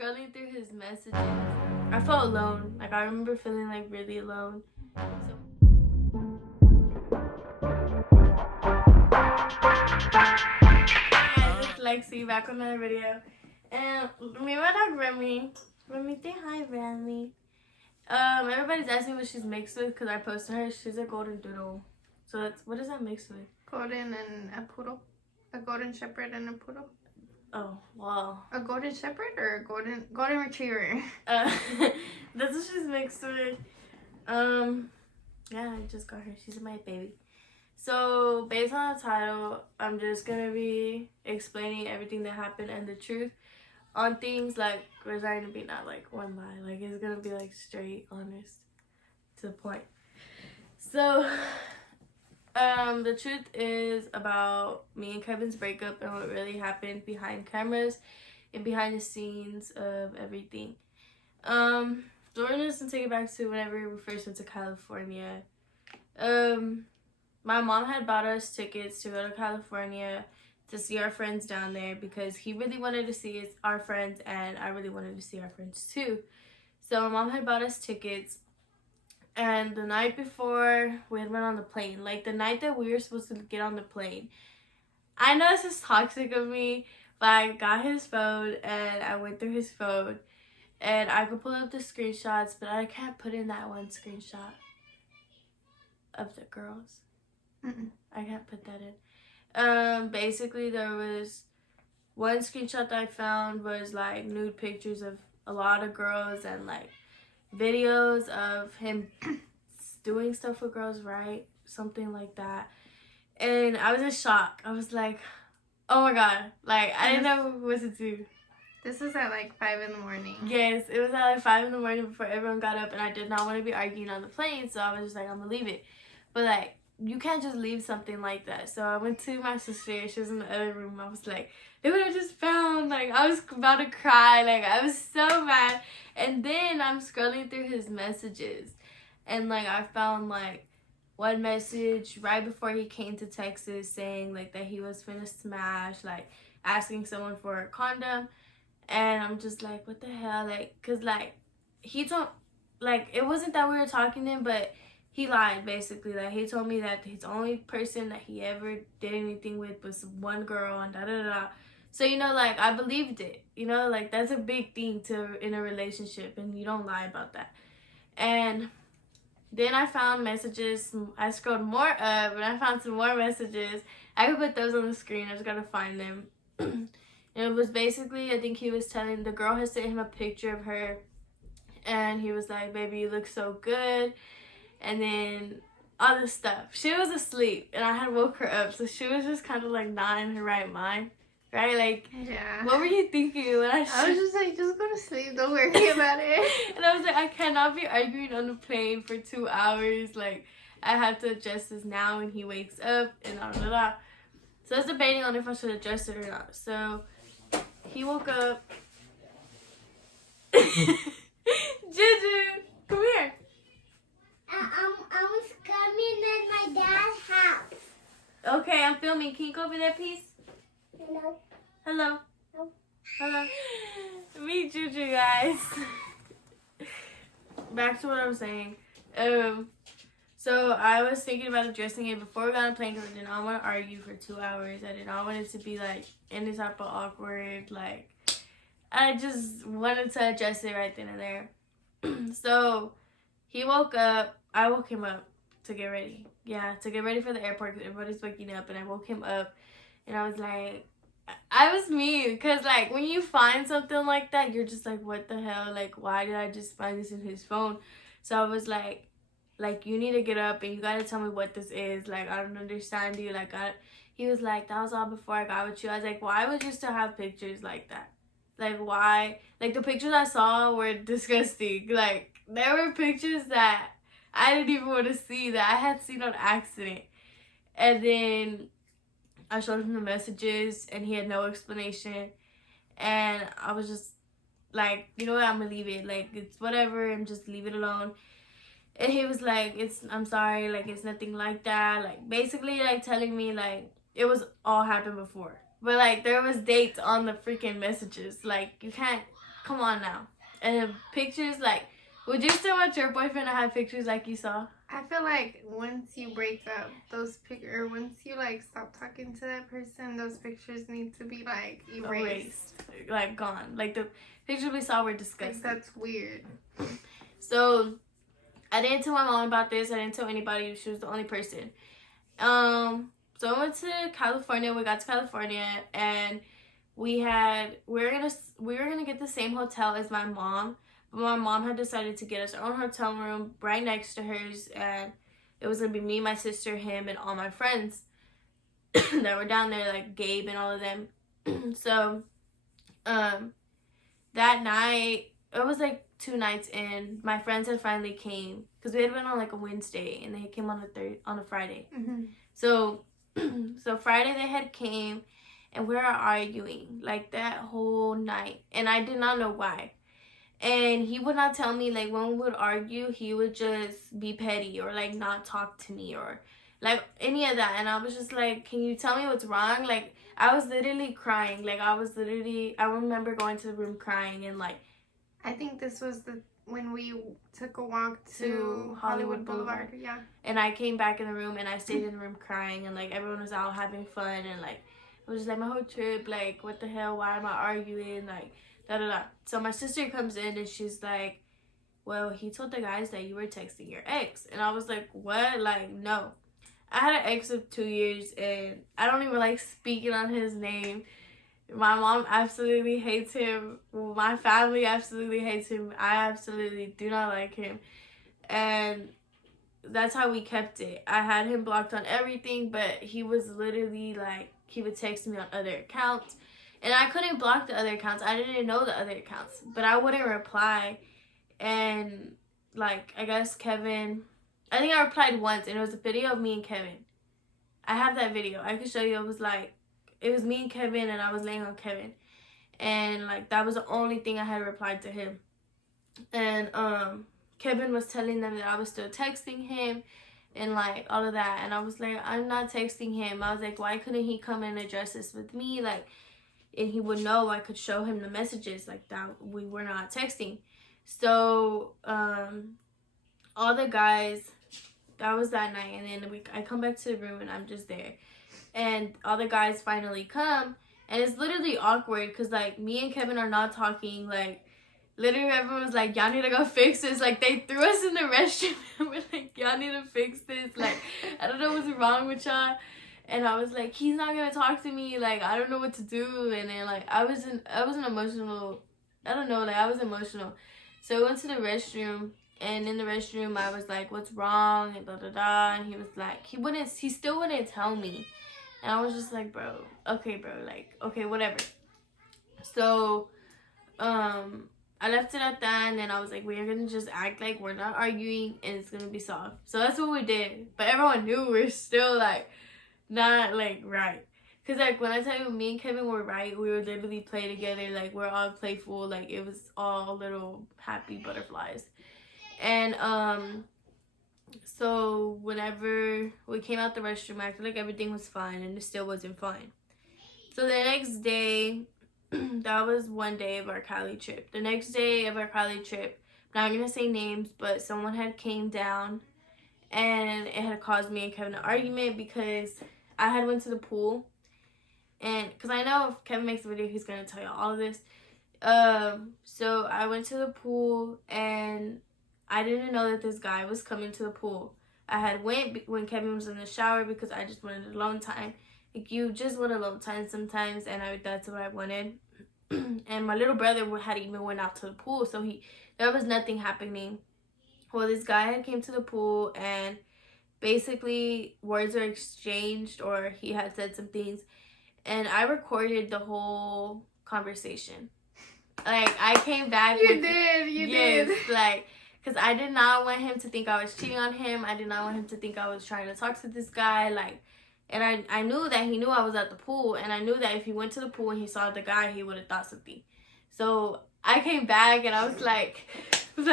scrolling through his messages, I felt alone. Like, I remember feeling like really alone. So hi, it's Lexi back with another video. And me and my dog Remy, say hi, Remy. Everybody's asking what she's mixed with because I posted her. She's a golden doodle. So that's, what is that mixed with? Golden and a poodle. A golden shepherd and a poodle. Oh, wow. A golden shepherd or a golden retriever? That's what she's mixed with. Yeah, I just got her. She's my baby. So, based on the title, I'm just gonna be explaining everything that happened and the truth on things. Like, there's not gonna be not like one lie. Like, it's gonna be like straight, honest, to the point. So, the truth is about me and Kevin's breakup and what really happened behind cameras and behind the scenes of everything. So we're just gonna take it back to whenever we first went to California. My mom had bought us tickets to go to California to see our friends down there because he really wanted to see our friends and I really wanted to see our friends too. So my mom had bought us tickets. And the night before, we had went on the plane. Like, the night that we were supposed to get on the plane. I know this is toxic of me, but I got his phone, and I went through his phone. And I could pull up the screenshots, but I can't put in that one screenshot of the girls. I can't put that in. Basically, there was one screenshot that I found was, like, nude pictures of a lot of girls and, like, videos of him doing stuff with girls, right? Something like that. And I was in shock. I was like, oh my god. Like, I didn't know what to do. This is at like 5 in the morning. Yes, it was at like 5 in the morning before everyone got up, and I did not want to be arguing on the plane, so I was just like, I'm gonna leave it. But like, you can't just leave something like that. So I went to my sister. She was in the other room. I was like, look what I just found. Like, I was about to cry. Like, I was so mad. And then I'm scrolling through his messages. And, like, I found, like, one message right before he came to Texas saying, like, that he was finna smash. Like, asking someone for a condom. And I'm just like, what the hell? Like, because, like, he told, like, it wasn't that we were talking to him, but he lied, basically. Like, he told me that his only person that he ever did anything with was one girl and da-da-da-da. So, you know, like, I believed it. You know, like, that's a big thing in a relationship, and you don't lie about that. And then I found messages. I scrolled more up, and I found some more messages. I could put those on the screen. I just gotta find them. And it was basically, I think he was telling, the girl had sent him a picture of her, and he was like, baby, you look so good. And then all this stuff. She was asleep, and I had woke her up, so she was just kind of like not in her right mind, right? Like, yeah. What were you thinking when I was just like, just go to sleep. Don't worry about it. And I was like, I cannot be arguing on the plane for 2 hours. Like, I have to adjust this now when he wakes up and blah blah blah. So I was debating on if I should adjust it or not. So he woke up. Juju, come here. I was coming in my dad's house. Okay, I'm filming. Can you go over there, please? Hello. Hello. Hello. Hello. Meet Juju, guys. Back to what I was saying. So I was thinking about addressing it before we got on the plane because I did not want to argue for 2 hours. I did not want it to be like any type of awkward, like, I just wanted to address it right then and there. So he woke up. I woke him up to get ready. Yeah, to get ready for the airport because everybody's waking up. And I woke him up. And I was like, I was mean. Because, like, when you find something like that, you're just like, what the hell? Like, why did I just find this in his phone? So I was like, you need to get up and you got to tell me what this is. Like, I don't understand you. Like, he was like, that was all before I got with you. I was like, why would you still have pictures like that? Like, why? Like, the pictures I saw were disgusting. Like, there were pictures that I didn't even want to see that I had seen on accident. And then I showed him the messages and he had no explanation. And I was just like, you know what, I'm gonna leave it. Like, it's whatever, and just leave it alone. And he was like, I'm sorry, like, it's nothing like that. Like, basically, like, telling me, like, it was all happened before. But, like, there was dates on the freaking messages. Like, you can't come on now. And the pictures, like, would you still want your boyfriend to have pictures like you saw? I feel like once you break up, once you like stop talking to that person, those pictures need to be like erased. Like gone. Like the pictures we saw were disgusting. Like, that's weird. So I didn't tell my mom about this. I didn't tell anybody. She was the only person. So I went to California. We got to California and we were gonna get the same hotel as my mom. But my mom had decided to get us our own hotel room right next to hers, and it was gonna be me, my sister, him, and all my friends that were down there, like Gabe and all of them. So, that night, it was like 2 nights in. My friends had finally came because we had been on like a Wednesday, and they came on a Friday. Mm-hmm. So, so Friday they had came, and we were arguing like that whole night, and I did not know why. And he would not tell me, like, when we would argue, he would just be petty or, like, not talk to me or, like, any of that. And I was just like, can you tell me what's wrong? Like, I was literally crying. Like, I remember going to the room crying and, like. I think this was when we took a walk to Hollywood Boulevard. Yeah. And I came back in the room and I stayed in the room crying and, like, everyone was out having fun and, like, it was just, like, my whole trip, like, what the hell? Why am I arguing? Like. Da, da, da. So my sister comes in and she's like, well, he told the guys that you were texting your ex. And I was like, what? Like, no. I had an ex of 2 years and I don't even like speaking on his name. My mom absolutely hates him. My family absolutely hates him. I absolutely do not like him. And that's how we kept it. I had him blocked on everything, but he was literally like, he would text me on other accounts. And I couldn't block the other accounts. I didn't know the other accounts. But I wouldn't reply. And, like, I guess Kevin. I think I replied once. And it was a video of me and Kevin. I have that video. I could show you. It was me and Kevin. And I was laying on Kevin. And, like, that was the only thing I had replied to him. And, Kevin was telling them that I was still texting him. And, like, all of that. And I was like, I'm not texting him. I was like, why couldn't he come and address this with me? Like. And he would know. I could show him the messages like that we were not texting. So all the guys, that was that night. And then I come back to the room and I'm just there. And all the guys finally come. And it's literally awkward because, like, me and Kevin are not talking. Like, literally everyone was like, y'all need to go fix this. Like, they threw us in the restroom and we're like, y'all need to fix this. Like, I don't know what's wrong with y'all. And I was like, he's not gonna talk to me. Like, I don't know what to do. And then, like, I was an emotional. I don't know. Like, I was emotional. So I went to the restroom. And in the restroom, I was like, what's wrong? And da da da. And he was like, he still wouldn't tell me. And I was just like, bro, okay, bro. Like, okay, whatever. So, I left it at that. And then I was like, we're gonna just act like we're not arguing. And it's gonna be soft. So that's what we did. But everyone knew we're still, like, not, like, right. Because, like, when I tell you me and Kevin were right, we would literally play together. Like, we're all playful. Like, it was all little happy butterflies. And, so whenever we came out the restroom, I acted like everything was fine. And it still wasn't fine. So the next day, that was one day of our Cali trip. The next day of our Cali trip, I'm not going to say names, but someone had came down. And it had caused me and Kevin an argument because I had went to the pool. And because I know if Kevin makes a video, he's going to tell you all of this. So I went to the pool and I didn't know that this guy was coming to the pool. I had went when Kevin was in the shower because I just wanted alone time. Like, you just want alone time sometimes, and that's what I wanted. And my little brother had even went out to the pool, so there was nothing happening. Well, this guy had came to the pool and basically words were exchanged, or he had said some things, and I recorded the whole conversation. Like, I came back. You did. Like, because I did not want him to think I was cheating on him. I did not want him to think I was trying to talk to this guy. Like, and I knew that he knew I was at the pool, and I knew that if he went to the pool and he saw the guy, he would have thought something. So I came back and I was like, because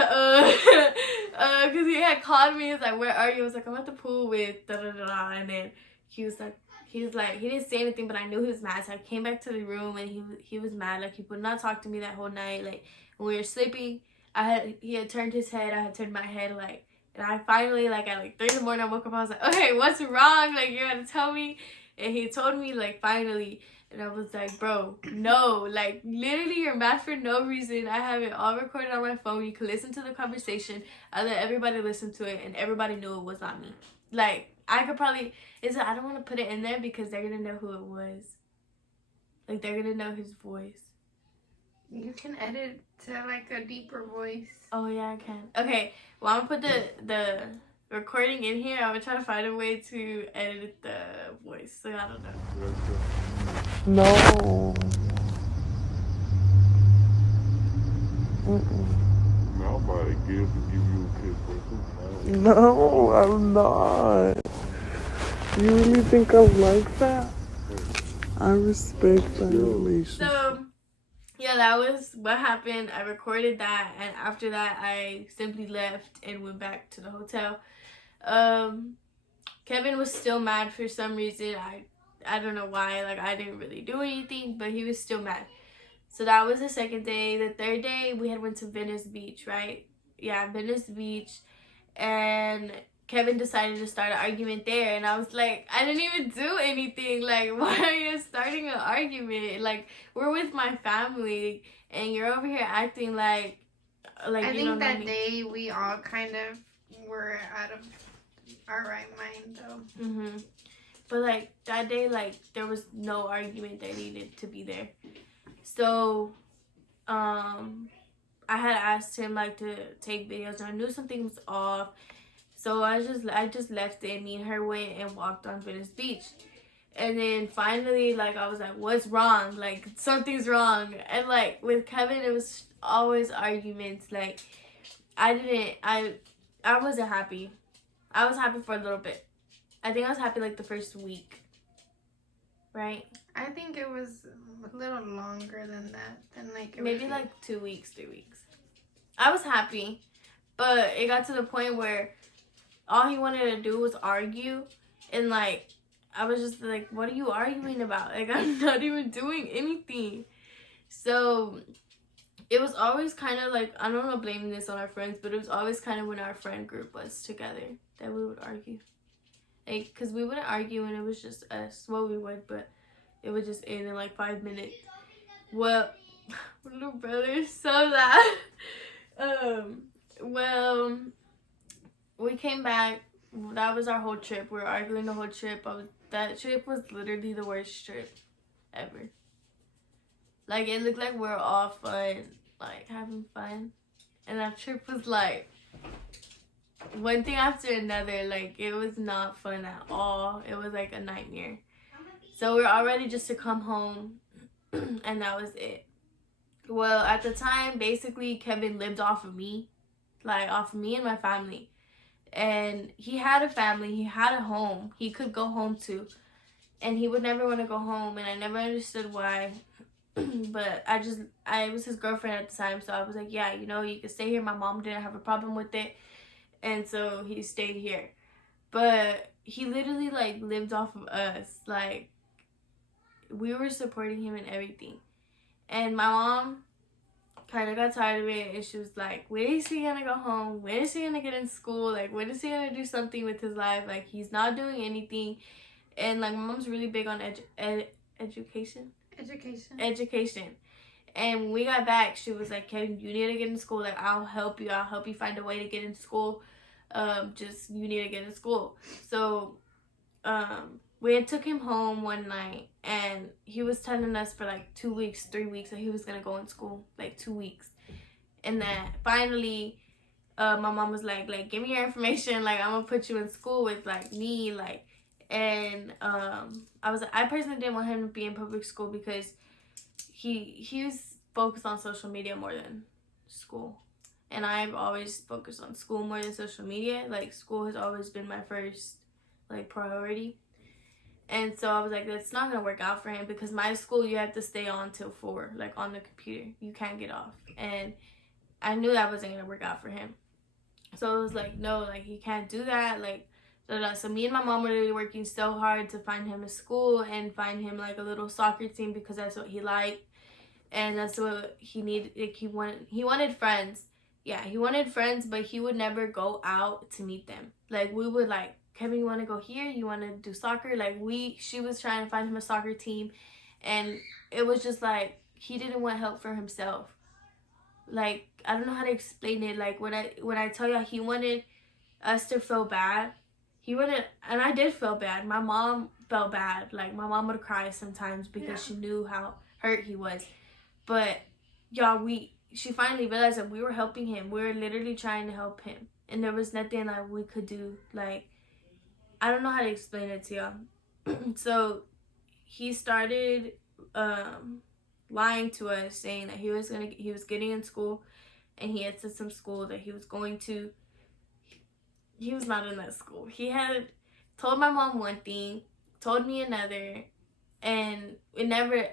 he had called me. He was like, where are you? I was like, I'm at the pool with da da da da. And then he was like, he was like, he didn't say anything, but I knew he was mad. So I came back to the room and he was mad. Like, he would not talk to me that whole night. Like, when we were sleeping, he had turned his head, I had turned my head, like, and I finally, like, at like 3 in the morning, I woke up, I was like, okay, what's wrong? Like, you gotta tell me. And he told me, like, finally, and I was like, bro, no, like, literally, you're mad for no reason. I have it all recorded on my phone. You can listen to the conversation. I let everybody listen to it, and everybody knew it was not me. Like, I could probably, I don't want to put it in there because they're gonna know who it was. Like, they're gonna know his voice. You can edit to like a deeper voice. Oh yeah, I can. Okay, well, I'm gonna put the recording in here. I'm gonna try to find a way to edit the voice. So I don't know. No. I'm about to give you a kiss. No, I'm not. You really think I'm like that? I respect that relationship. So, yeah, that was what happened. I recorded that, and after that, I simply left and went back to the hotel. Kevin was still mad for some reason. I don't know why. Like, I didn't really do anything, but he was still mad. So that was the second day. The third day, we had went to Venice Beach, right? Yeah, Venice Beach. And Kevin decided to start an argument there. And I was like, I didn't even do anything. Like, why are you starting an argument? Like, we're with my family, and you're over here acting like I you think don't know that me. day we all kind of were out of our right mind, though. Mm-hmm. But, like, that day, like, there was no argument that needed to be there. So, I had asked him, like, to take videos, and I knew something was off. So, I just left it, and me and her went and walked on Venice Beach. And then, finally, like, I was like, what's wrong? Like, something's wrong. And, like, with Kevin, it was always arguments. Like, I wasn't happy. I was happy for a little bit. I think I was happy, like, the first week. Right? I think it was a little longer than that. Than like Maybe, like, 2 weeks, 3 weeks. I was happy. But it got to the point where all he wanted to do was argue. And, like, I was just like, what are you arguing about? Like, I'm not even doing anything. So, it was always kind of like, I don't know, blaming this on our friends, but it was always kind of when our friend group was together that we would argue. Like, because we wouldn't argue when it was just us. Well, we would, but it would just end in like 5 minutes. Well, my little brother is so loud. Well, we came back. That was our whole trip. We were arguing the whole trip. That trip was literally the worst trip ever. Like, it looked like we were all fun, like, having fun. And that trip was, like, one thing after another. Like, it was not fun at all. It was, like, a nightmare. So, we were all ready just to come home, and that was it. Well, at the time, basically, Kevin lived off of me. Like, off of me and my family. And he had a family. He had a home. He could go home to. And he would never want to go home, and I never understood why. But I was his girlfriend at the time, so I was like, yeah, you know, you can stay here. My mom didn't have a problem with it, and so he stayed here. But he literally, like, lived off of us. Like, we were supporting him in everything. And my mom kind of got tired of it, and she was like, when is he gonna go home? When is he gonna get in school? Like, when is he gonna do something with his life? Like, he's not doing anything. And, like, my mom's really big on education. And when we got back, she was like, Kevin, you need to get in school. Like, I'll help you find a way to get in school. Just, you need to get in school. So, we took him home one night, and he was telling us for like 2 weeks, 3 weeks that he was gonna go in school, like 2 weeks. And then finally, my mom was like, give me your information. Like, I'm gonna put you in school with, like, me, like. And I personally didn't want him to be in public school because he was focused on social media more than school. And I've always focused on school more than social media. Like, school has always been my first, like, priority. And so I was like, that's not gonna work out for him because my school, you have to stay on till 4, like, on the computer. You can't get off. And I knew that wasn't gonna work out for him. So I was like, no, like, he can't do that. Like, So me and my mom were really working so hard to find him a school and find him like a little soccer team because that's what he liked. And that's what he needed. Like he wanted friends. Yeah, he wanted friends, but he would never go out to meet them. Like we would like, Kevin, you want to go here? You want to do soccer? Like she was trying to find him a soccer team, and it was just like he didn't want help for himself. Like I don't know how to explain it. Like when I tell y'all he wanted us to feel bad, he wanted, and I did feel bad. My mom felt bad. Like my mom would cry sometimes because she knew how hurt he was. But y'all, she finally realized that we were helping him. We were literally trying to help him, and there was nothing that we could do. Like I don't know how to explain it to y'all. So he started lying to us, saying that he was getting in school, and he had said some school that he was going to. He was not in that school. He had told my mom one thing, told me another, and it never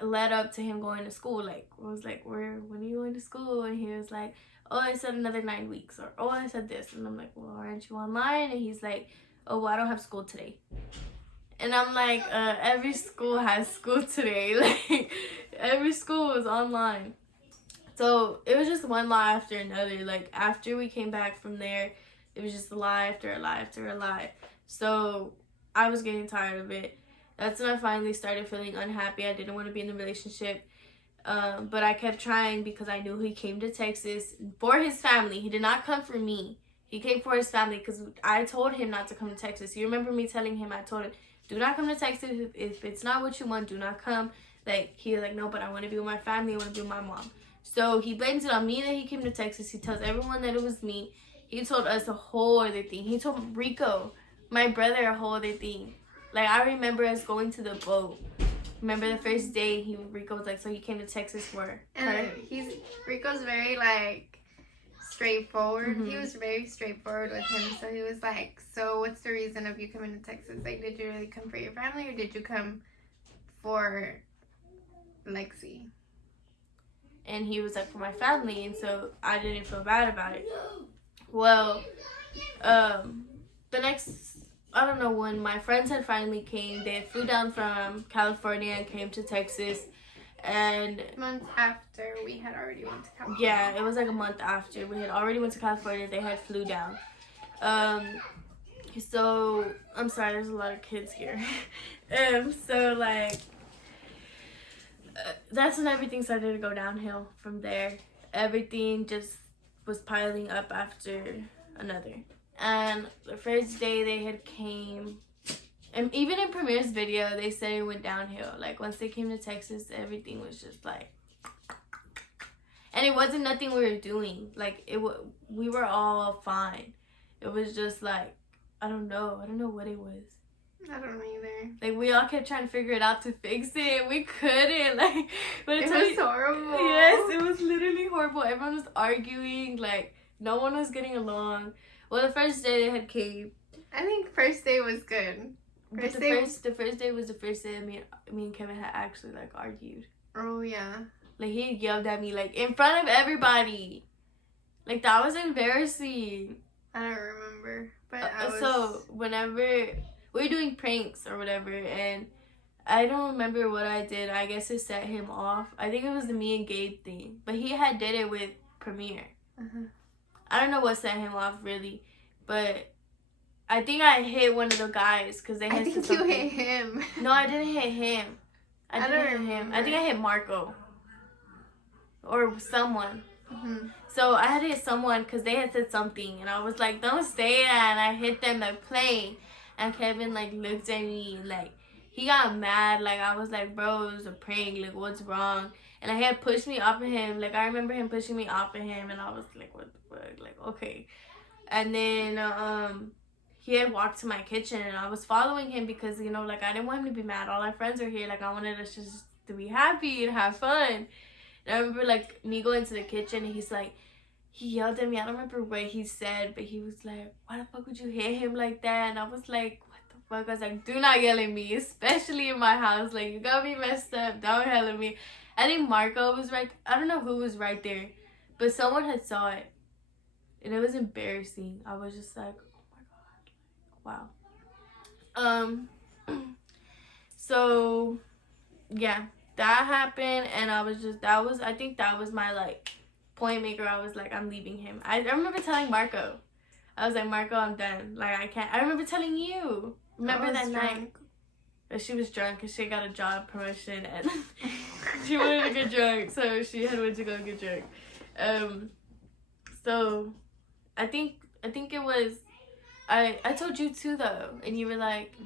led up to him going to school. Like I was like, when are you going to school? And he was like, oh, I said another 9 weeks, or oh, I said this. And I'm like, well, aren't you online? And he's like, oh, well, I don't have school today. And I'm like, every school has school today. Like every school is online. So it was just one lie after another. Like after we came back from there, it was just a lie after a lie after a lie. So I was getting tired of it. That's when I finally started feeling unhappy. I didn't want to be in a relationship. But I kept trying because I knew he came to Texas for his family. He did not come for me. He came for his family because I told him not to come to Texas. You remember me telling him, I told him, do not come to Texas. If it's not what you want, do not come. Like, he was like, no, but I want to be with my family. I want to be with my mom. So he blames it on me that he came to Texas. He tells everyone that it was me. He told us a whole other thing. He told Rico, my brother, a whole other thing. Like, I remember us going to the boat. Remember the first day, Rico was like, so he came to Texas for her. And Rico's very, like, straightforward. Mm-hmm. He was very straightforward with him. So he was like, so what's the reason of you coming to Texas? Like, did you really come for your family, or did you come for Lexi? And he was like, for my family. And so I didn't feel bad about it. Well, the next, I don't know, when my friends had finally came, they flew down from California and came to Texas. And months after we had already went to California. Yeah, it was like a month after. We had already went to California. They had flew down. So, I'm sorry, there's a lot of kids here. So, like, that's when everything started to go downhill from there. Everything just was piling up after another. And the first day they had came, and even in Premier's video, they said it went downhill. Like, once they came to Texas, everything was just like, and it wasn't nothing we were doing. Like, we were all fine. It was just like, I don't know what it was. I don't know either. Like, we all kept trying to figure it out to fix it. We couldn't. Like, but it was horrible. Yes, it was literally horrible. Everyone was arguing. Like, no one was getting along. Well, the first day they had came. I think first day was good. The first day was the first day me and Kevin had actually, like, argued. Oh, yeah. Like, he yelled at me, like, in front of everybody. Like, that was embarrassing. I don't remember. But So, whenever we were doing pranks or whatever, and I don't remember what I did. I guess it set him off. I think it was the me and Gabe thing. But he had did it with Premier. Uh-huh. I don't know what set him off, really. But I think I hit one of the guys because they had I think something. you hit him. No, I didn't hit him. I didn't hit him. I think I hit Marco. Or someone. Mm-hmm. So I had to hit someone because they had said something. And I was like, don't say that. And I hit them like playing. And Kevin like looked at me like he got mad. Like I was like, bro, it was a prank. Like what's wrong? And he had pushed me off of him. Like I remember him pushing me off of him. And I was like, what the fuck? Like okay. And then he had walked to my kitchen. And I was following him because, you know, like I didn't want him to be mad. All our friends are here. Like I wanted us just to be happy and have fun. And I remember like me going to the kitchen. And he's like, he yelled at me. I don't remember what he said, but he was like, why the fuck would you hit him like that? And I was like, what the fuck? I was like, do not yell at me, especially in my house. Like, you got me messed up. Don't yell at me. I think Marco was right. I don't know who was right there, but someone had saw it. And it was embarrassing. I was just like, oh my God, Wow. So yeah, that happened, and I think that was my like point maker. I was like, I'm leaving him. I remember telling Marco, I was like, Marco, I'm done. Like, I can't. I remember telling you. Remember that night? But she was drunk because she got a job promotion and she wanted to get drunk, so she had went to go get drunk. So I think it was I told you too though, and you were like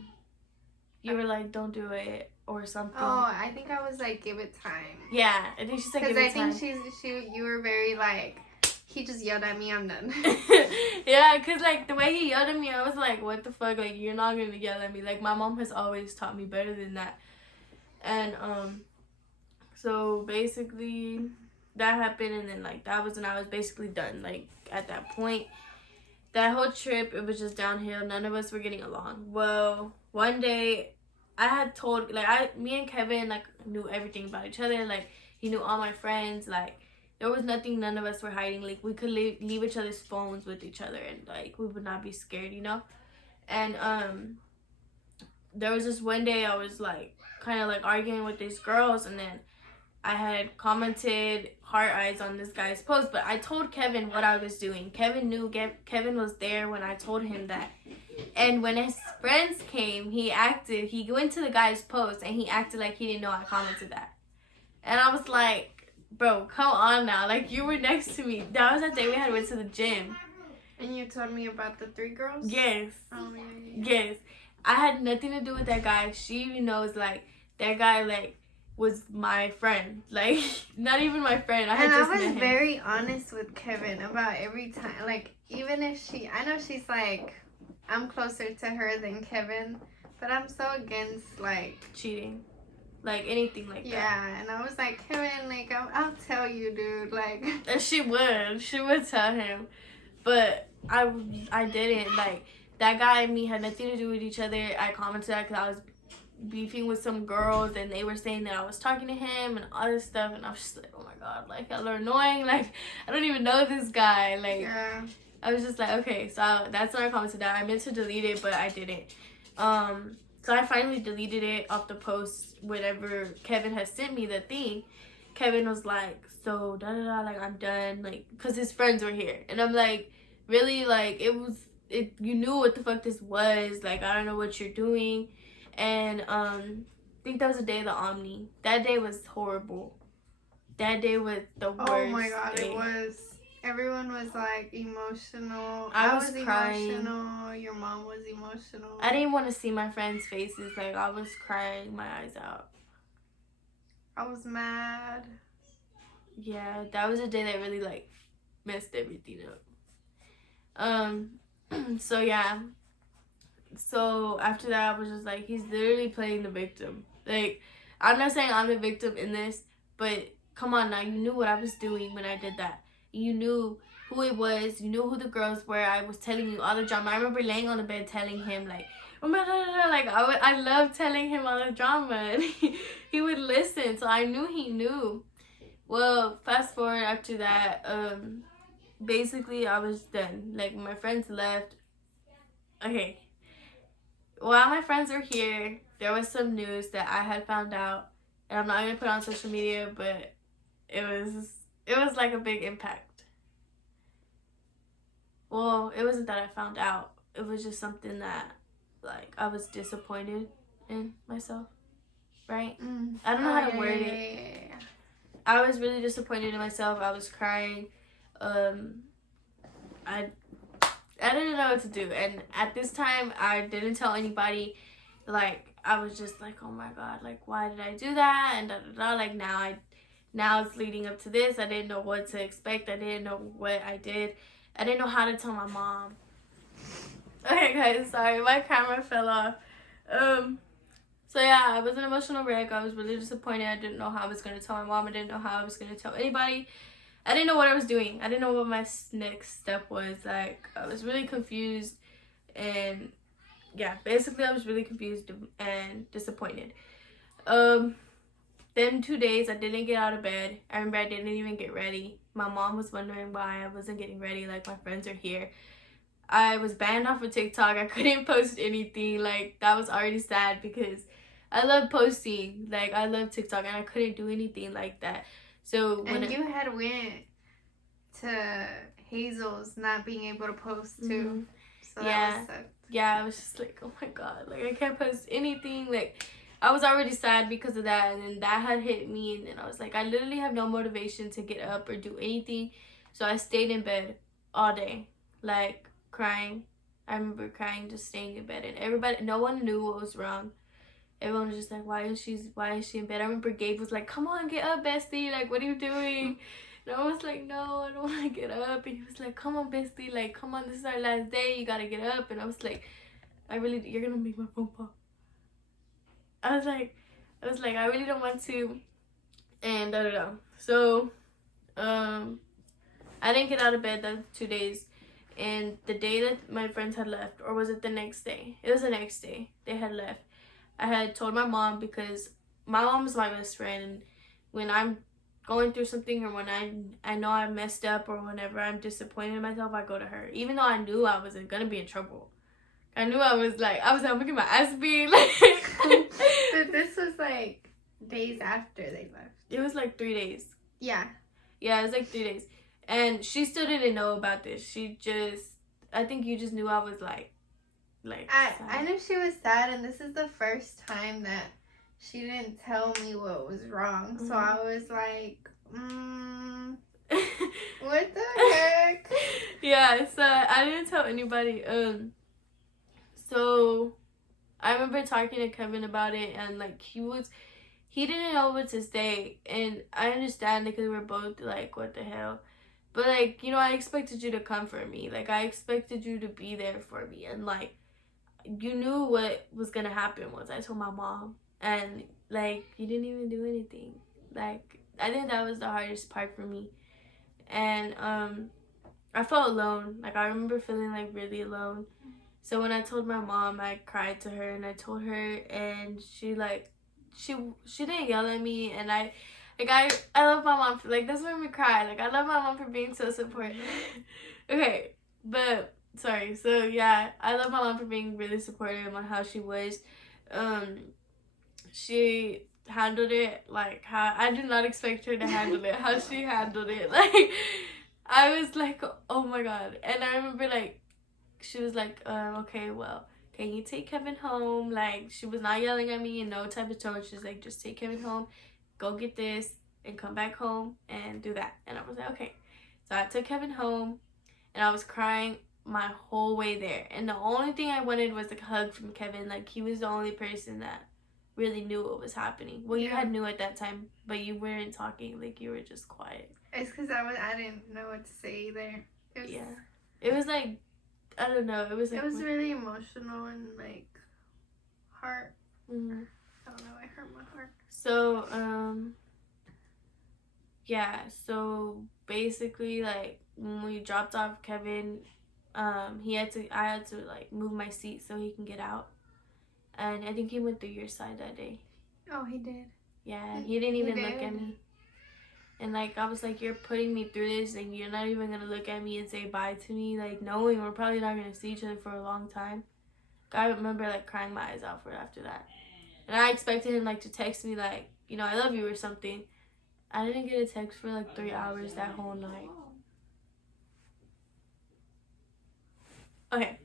don't do it or something. Oh, I think I was like, give it time. Yeah, I think she said give it time. Because I think you were very like, he just yelled at me, I'm done. Yeah, because like the way he yelled at me, I was like, what the fuck, like you're not gonna yell at me. Like my mom has always taught me better than that. And so basically that happened, and then like that was when I was basically done. Like at that point, that whole trip, it was just downhill. None of us were getting along. Well, one day I had told, like me and Kevin like knew everything about each other. Like he knew all my friends. Like there was nothing none of us were hiding. Like we could leave each other's phones with each other, and like we would not be scared, you know. And there was this one day I was like kind of like arguing with these girls, and then I had commented heart eyes on this guy's post, but I told Kevin what I was doing. Kevin knew. Kevin was there when I told him that. And when his friends came, he went to the guy's post and he acted like he didn't know I commented that. And I was like, bro, come on now. Like, you were next to me. That was that day we had went to the gym. And you told me about the 3 girls? Yes. Oh, yeah. Yes. I had nothing to do with that guy. She even knows, like, that guy, like, was my friend. Like, not even my friend. I was very honest with Kevin about every time. Like, even if I know she's like, I'm closer to her than Kevin, but I'm so against, like, cheating. Like, anything like that. Yeah, and I was like, Kevin, like, I'll tell you, dude. Like, and she would tell him. But I didn't. Like, that guy and me had nothing to do with each other. I commented that because I was beefing with some girls, and they were saying that I was talking to him and all this stuff, and I was just like, oh my god, like, y'all are annoying. Like, I don't even know this guy. Like, yeah. I was just like, okay. So that's when I commented that. I meant to delete it, but I didn't. So I finally deleted it off the post whenever Kevin had sent me the thing. Kevin was like, so da-da-da, like, I'm done, like, because his friends were here. And I'm like, really? Like, you knew what the fuck this was. Like, I don't know what you're doing. And I think that was the day of the Omni. That day was horrible. That day was the worst. Oh my god, day. It was. Everyone was like emotional. I was crying. Emotional. Your mom was emotional. I didn't want to see my friends' faces. Like, I was crying my eyes out. I was mad. Yeah, that was a day that really like messed everything up. So yeah. So after that, I was just like, he's literally playing the victim. Like, I'm not saying I'm the victim in this, but come on now, you knew what I was doing when I did that. You knew who it was. You knew who the girls were. I was telling you all the drama. I remember laying on the bed telling him, like, oh my god, like, I love telling him all the drama, and he would listen. So I knew he knew. Well, fast forward after that, basically I was done. Like, my friends left. Okay. While my friends were here, there was some news that I had found out, and I'm not gonna put it on social media, but it was like a big impact. Well, it wasn't that I found out. It was just something that, like, I was disappointed in myself, right? I don't know how to word it. I was really disappointed in myself. I was crying. I didn't know what to do, and at this time I didn't tell anybody. Like, I was just like, oh my god, like, why did I do that, and da-da-da. Like, now it's leading up to this. I didn't know what to expect. I didn't know what I did. I didn't know how to tell my mom. Okay guys, sorry, my camera fell off. So yeah, I was an emotional wreck. I was really disappointed. I didn't know how I was going to tell my mom. I didn't know how I was going to tell anybody. I didn't know what I was doing. I didn't know what my next step was. Like, I was really confused, and yeah, basically I was really confused and disappointed. Then 2 days I didn't get out of bed. I remember I didn't even get ready. My mom was wondering why I wasn't getting ready. Like, my friends are here. I was banned off of TikTok. I couldn't post anything. Like, that was already sad because I love posting. Like, I love TikTok, and I couldn't do anything like that. So when you had went to Hazel's not being able to post too. So that was sucked. Yeah, I was just like, oh my god, like I can't post anything. Like, I was already sad because of that, and then that had hit me, and then I was like, I literally have no motivation to get up or do anything. So I stayed in bed all day, like crying. I remember crying, just staying in bed, and everybody, no one knew what was wrong. Everyone was just like, why is she in bed? I remember Gabe was like, come on, get up, bestie. Like, what are you doing? And I was like, no, I don't want to get up. And he was like, come on, bestie. Like, come on, this is our last day. You got to get up. And I was like, you're going to make my phone pop. I was like, I really don't want to. And da-da-da. So, I didn't get out of bed those 2 days. And the day that my friends had left, or was it the next day? It was the next day they had left. I had told my mom, because my mom is my best friend, and when I'm going through something, or when I know I messed up, or whenever I'm disappointed in myself, I go to her. Even though I knew I wasn't gonna be in trouble. I knew I was like making my ass beat. Like, but this was like days after they left. It was like 3 days. Yeah, it was like 3 days. And she still didn't know about this. I think you just knew I was like I knew she was sad, and this is the first time that she didn't tell me what was wrong. So I was like, what the heck? Yeah, so I didn't tell anybody. So I remember talking to Kevin about it, and like he didn't know what to say, and I understand because we're both like, what the hell. But like, you know, I expected you to comfort me. Like, I expected you to be there for me, and like, you knew what was gonna happen once I told my mom, and like, you didn't even do anything. Like, I think that was the hardest part for me. And I felt alone. Like, I remember feeling like really alone. So when I told my mom, I cried to her, and I told her, and she didn't yell at me, and I love my mom for, like, this made me cry. Like, I love my mom for being so supportive. Okay, but sorry. So yeah, I love my mom for being really supportive on how she was. She handled it like how I did not expect her to handle it. How she handled it, like, I was like, oh my god. And I remember, like, she was like, okay, well, can you take Kevin home? Like, she was not yelling at me in no type of tone. She was like, just take Kevin home, go get this, and come back home and do that. And I was like, okay. So I took Kevin home, and I was crying my whole way there. And the only thing I wanted was a hug from Kevin. Like, he was the only person that really knew what was happening. Well, you had knew at that time, but you weren't talking. Like, you were just quiet. It's because I didn't know what to say either. It was like, I don't know. It was like, it was really emotional and like heart. I don't know. I hurt my heart. So so basically, like, when we dropped off Kevin, I had to like move my seat so he can get out, and I think he went through your side that day. Oh, he did. Yeah, he didn't even look at me. And like, I was like, you're putting me through this, and you're not even gonna look at me and say bye to me, like, knowing we're probably not gonna see each other for a long time. I remember like crying my eyes out for it after that. And I expected him like to text me like, you know, I love you or something. I didn't get a text for like 3 hours that whole night. Okay.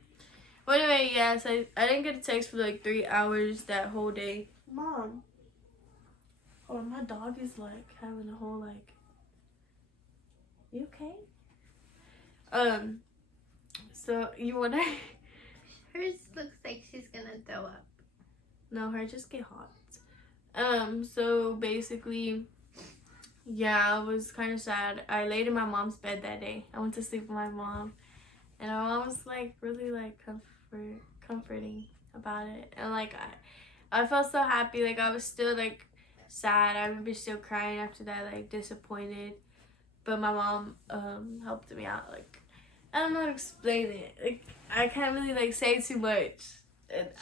Well, anyway, yeah, so I didn't get a text for like 3 hours that whole day. Mom. Oh, my dog is like having a whole like, you okay? So you wanna Hers looks like she's gonna throw up. No, her just get hot. So basically, yeah, I was kind of sad. I laid in my mom's bed that day. I went to sleep with my mom, and my mom was like really like comforting about it, and like I felt so happy. Like, I was still like sad. I remember still crying after that, like disappointed, but my mom helped me out. Like, I don't know how to explain it. Like, I can't really like say too much.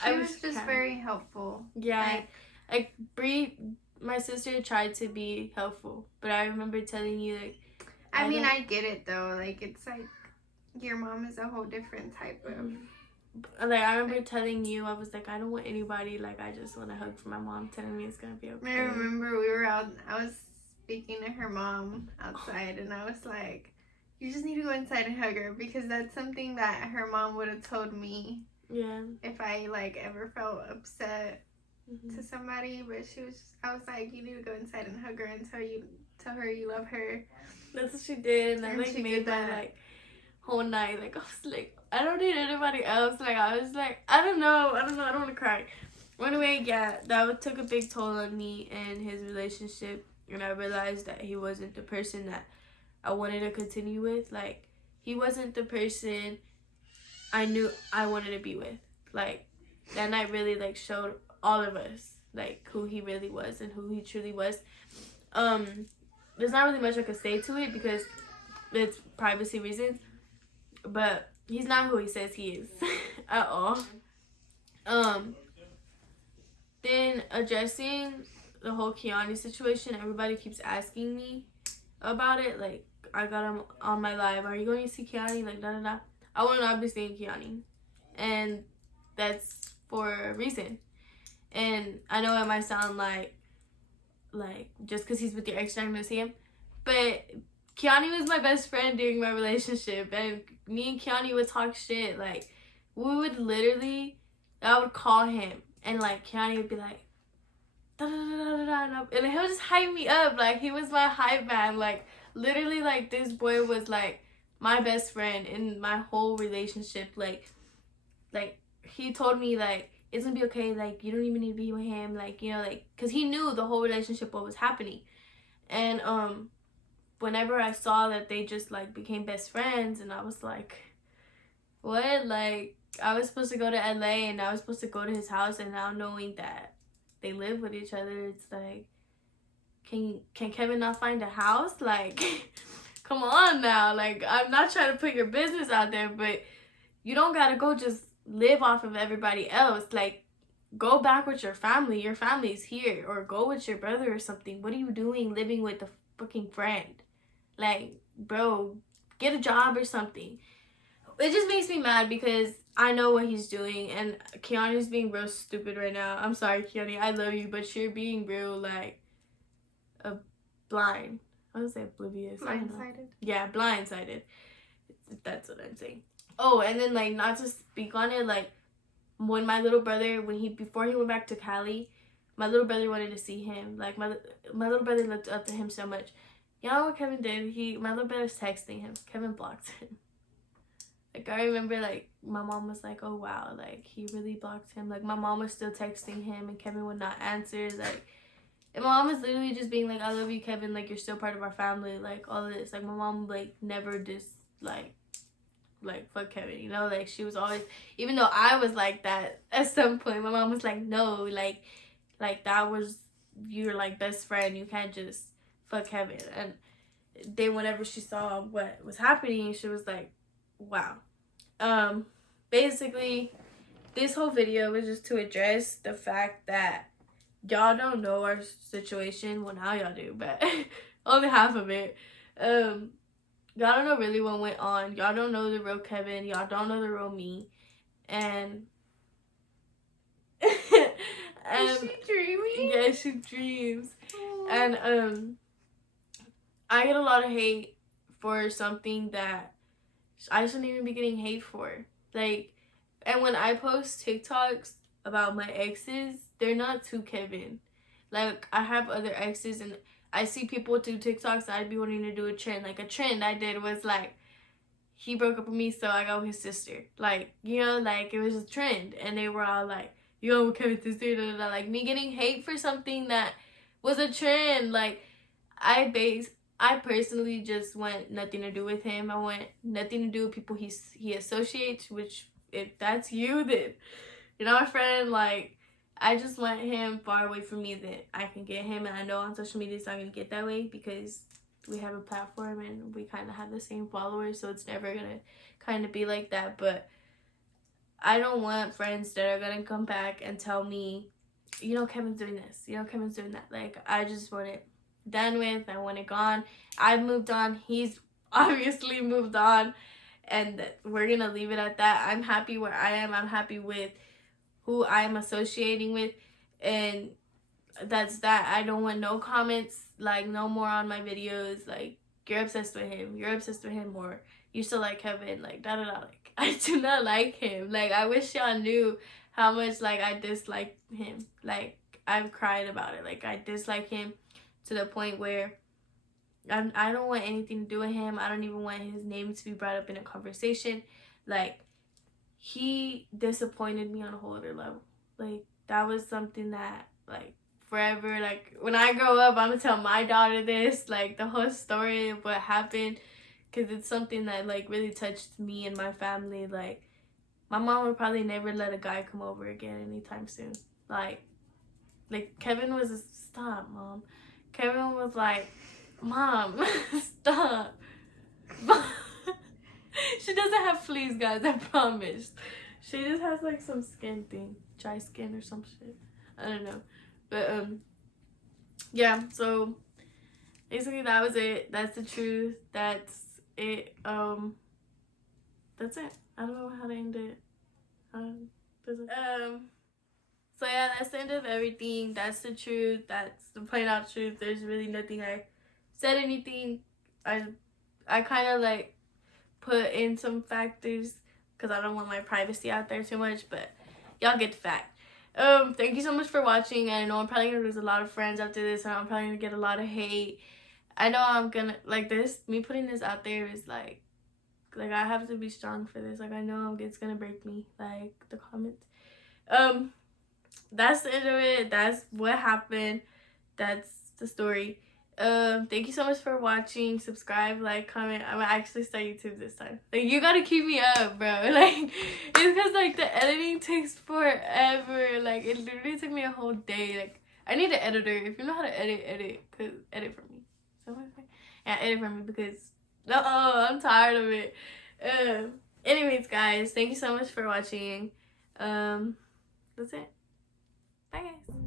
She was just very helpful. Yeah, like Bree, my sister, tried to be helpful, but I remember telling you, like, I mean, I get it though. Like, it's like your mom is a whole different type of. Like, I remember telling you, I was like, I don't want anybody, like, I just want a hug from my mom telling me it's gonna be okay. I remember we were out, I was speaking to her mom outside, and I was like, you just need to go inside and hug her, because that's something that her mom would have told me. Yeah. If I, like, ever felt upset to somebody, but I was like, you need to go inside and hug her and tell her you love her. That's what she did, and I, And like, she made did that, that. like, whole night, like, I was like, I don't need anybody else, like, I was like, I don't know, I don't want to cry. Anyway, yeah, that took a big toll on me and his relationship, and I realized that he wasn't the person that I wanted to continue with. Like, he wasn't the person I knew I wanted to be with. Like, that night really, like, showed all of us, like, who he really was and who he truly was. There's not really much I could say to it because it's privacy reasons, but he's not who he says he is at all. Then addressing the whole Keanu situation, everybody keeps asking me about it. Like, I got him on my live, are you going to see Keanu? Like, da. I will not be seeing Keanu, and that's for a reason. And I know it might sound like just because he's with your ex, you're not going to see him, but Keanu was my best friend during my relationship, and me and Keanu would talk shit. Like, we would literally, I would call him, and, like, Keanu would be like, da da da da da, and he'll just hype me up. Like, he was my hype man. Like, literally, like, this boy was, like, my best friend in my whole relationship. Like, he told me, like, it's gonna be okay, like, you don't even need to be with him, like, you know, like, because he knew the whole relationship, what was happening. And whenever I saw that they just, like, became best friends, and I was like, what? Like, I was supposed to go to LA, and I was supposed to go to his house, and now knowing that they live with each other, it's like, can Kevin not find a house? Like, come on now. Like, I'm not trying to put your business out there, but you don't gotta go just live off of everybody else. Like, go back with your family. Your family's here. Or go with your brother or something. What are you doing living with a fucking friend? Like, bro, get a job or something. It just makes me mad because I know what he's doing, and Keanu's being real stupid right now. I'm sorry, Keanu, I love you, but you're being real, like, blind. I would say oblivious. Blindsided. Yeah, blindsided. That's what I'm saying. Oh, and then, like, not to speak on it, like, when my little brother, before he went back to Cali, my little brother wanted to see him. Like, my little brother looked up to him so much. You know what Kevin did? My little brother was texting him. Kevin blocked him. Like, I remember, like, my mom was like, oh, wow, like, he really blocked him. Like, my mom was still texting him, and Kevin would not answer. Like, and my mom was literally just being like, I love you, Kevin. Like, you're still part of our family. Like, all of this. Like, my mom, like, never just, like, fuck Kevin, you know? Like, she was always, even though I was like that at some point, my mom was like, no, like that was your, like, best friend. You can't just fuck Kevin. And then whenever she saw what was happening, she was like, wow. Basically, this whole video was just to address the fact that y'all don't know our situation. Well, now y'all do, but only half of it. Y'all don't know really what went on. Y'all don't know the real Kevin. Y'all don't know the real me. And Is she dreaming? Yeah, she dreams. And I get a lot of hate for something that I shouldn't even be getting hate for. Like, and when I post TikToks about my exes, they're not to Kevin. Like, I have other exes, and I see people do TikToks, I'd be wanting to do a trend. Like, a trend I did was, like, he broke up with me, so I got with his sister. Like, you know, like, it was a trend. And they were all like, you got with Kevin's sister, da, da, da. Like, me getting hate for something that was a trend. Like, I personally just want nothing to do with him. I want nothing to do with people he associates, which, if that's you, then you're not my friend. Like, I just want him far away from me that I can get him. And I know on social media it's not going to get that way because we have a platform and we kind of have the same followers. So it's never going to kind of be like that. But I don't want friends that are going to come back and tell me, you know, Kevin's doing this. You know, Kevin's doing that. Like, I just want it done with. I want it gone. I've moved on. He's obviously moved on. and we're gonna leave it at that. I'm happy where I am. I'm happy with who I'm associating with, and that's that. I don't want no comments, like, no more on my videos, like, you're obsessed with him, or you still like Kevin, like, da-da-da. Like, I do not like him. Like, I wish y'all knew how much, like, I dislike him. Like, I've cried about it. Like, I dislike him to the point where I don't want anything to do with him. I don't even want his name to be brought up in a conversation. Like, he disappointed me on a whole other level. Like, that was something that, like, forever, like, when I grow up, I'm gonna tell my daughter this, like, the whole story of what happened, because it's something that, like, really touched me and my family. Like, my mom would probably never let a guy come over again anytime soon. Like Kevin was stop, Mom. Kevin was like, Mom, stop. She doesn't have fleas, guys, I promise. She just has, like, some skin thing, dry skin or some shit. I don't know. But, yeah, so basically that was it. That's the truth. That's it. That's it. I don't know how to end it. So yeah, that's the end of everything. That's the truth. That's the plain out truth. There's really nothing I said anything. I kind of, like, put in some factors because I don't want my privacy out there too much, but y'all get the fact. Thank you so much for watching. I know I'm probably gonna lose a lot of friends after this, and I'm probably gonna get a lot of hate. I know I'm gonna, like, this, me putting this out there is like I have to be strong for this. Like, I know it's gonna break me, like, the comments. That's the end of it. That's what happened. That's the story. Thank you so much for watching. Subscribe, like, comment. I'm gonna actually start YouTube this time. Like, you gotta keep me up, bro. Like, it's because, like, the editing takes forever. Like, it literally took me a whole day. Like, I need an editor. If you know how to edit for me. Yeah, edit for me, because I'm tired of it. Anyways, guys, thank you so much for watching. That's it. Bye, guys.